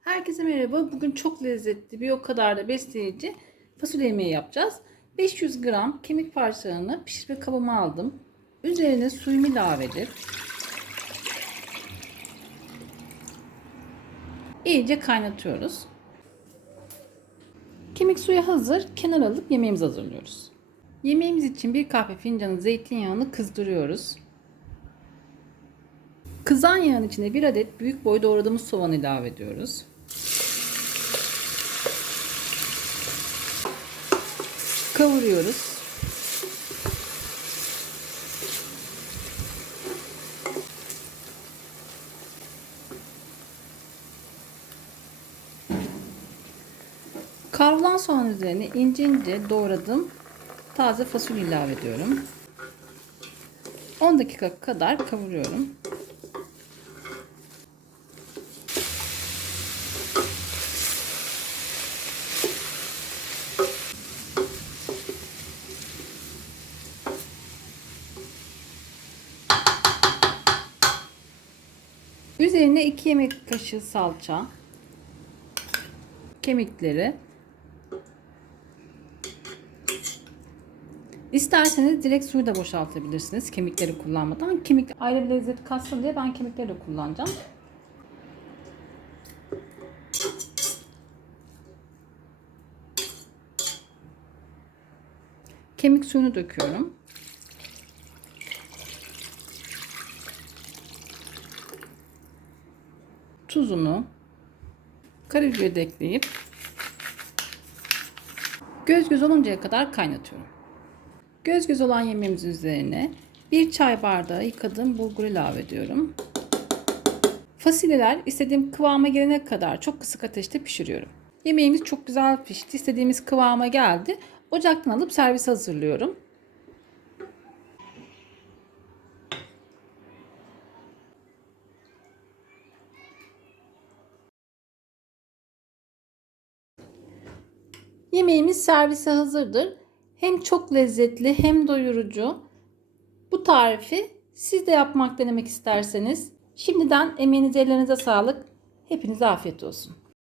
Herkese merhaba. Bugün çok lezzetli bir o kadar da besleyici fasulye yemeği yapacağız. 500 gram kemik parçalarını pişirme kabıma aldım. Üzerine suyumu ilave edip iyice kaynatıyoruz. Kemik suyu hazır. Kenara alıp yemeğimizi hazırlıyoruz. Yemeğimiz için bir kahve fincanı zeytinyağını kızdırıyoruz. Kızan yağın içine bir adet büyük boy doğradığımız soğan ilave ediyoruz. Kavuruyoruz. Kavrulan soğan üzerine ince ince doğradığım taze fasulye ilave ediyorum. 10 dakika kadar kavuruyorum. Üzerine 2 yemek kaşığı salça, kemikleri. İsterseniz direkt suyu da boşaltabilirsiniz kemikleri kullanmadan. Kemik ayrı bir lezzet katsın diye ben kemikleri de kullanacağım. Kemik suyunu döküyorum. Tuzunu, karabiberi de ekleyip göz göz oluncaya kadar kaynatıyorum. Göz göz olan yemeğimizin üzerine bir çay bardağı yıkadığım bulgur ilave ediyorum. Fasulyeler istediğim kıvama gelene kadar çok kısık ateşte pişiriyorum. Yemeğimiz çok güzel pişti. İstediğimiz kıvama geldi. Ocaktan alıp servis hazırlıyorum. Yemeğimiz servise hazırdır. Hem çok lezzetli hem doyurucu. Bu tarifi siz de yapmak denemek isterseniz şimdiden emeğinize ellerinize sağlık. Hepinize afiyet olsun.